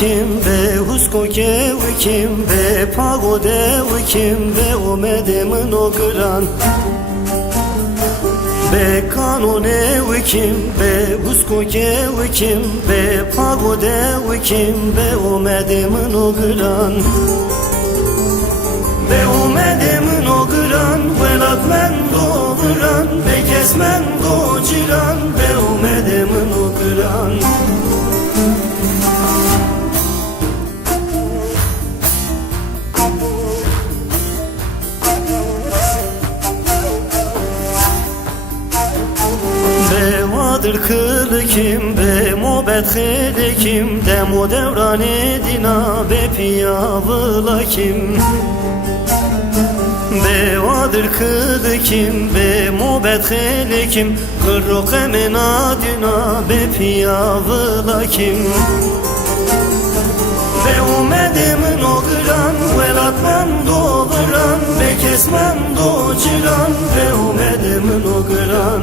وکیم به حسکو که وکیم به پاگوده وکیم به اومده منو گران به کانونه وکیم به حسکو که وکیم به پاگوده وکیم به اومده منو گران به اومده منو گران ولاد من دوبران به کس من دو جیران به اومده منو گران در کل کیم به موبت خیلی کیم دم و دوران دینا به پیاولا کیم به وادر کل کیم به موبت خیلی کیم قرق منا دینا به پیاولا کیم به اومده منو گران ولاد من دو بران به کس من دو جیران به اومده منو گران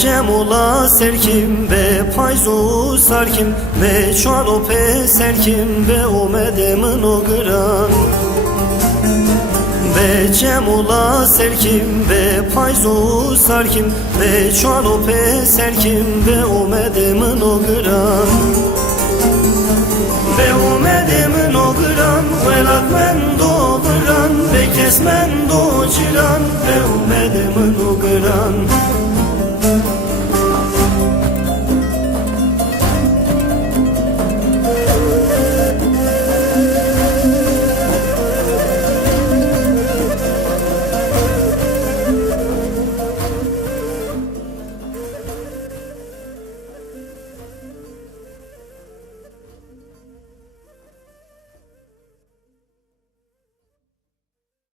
Cemula serkim be payzu sarkim be çalope serkim be omedemin o gıran be Cemula serkim be payzu sarkim be çalope serkim be omedemin o gıran be omedemin o gıran velat men do gıran be kes men do ciran be omedemin o gıran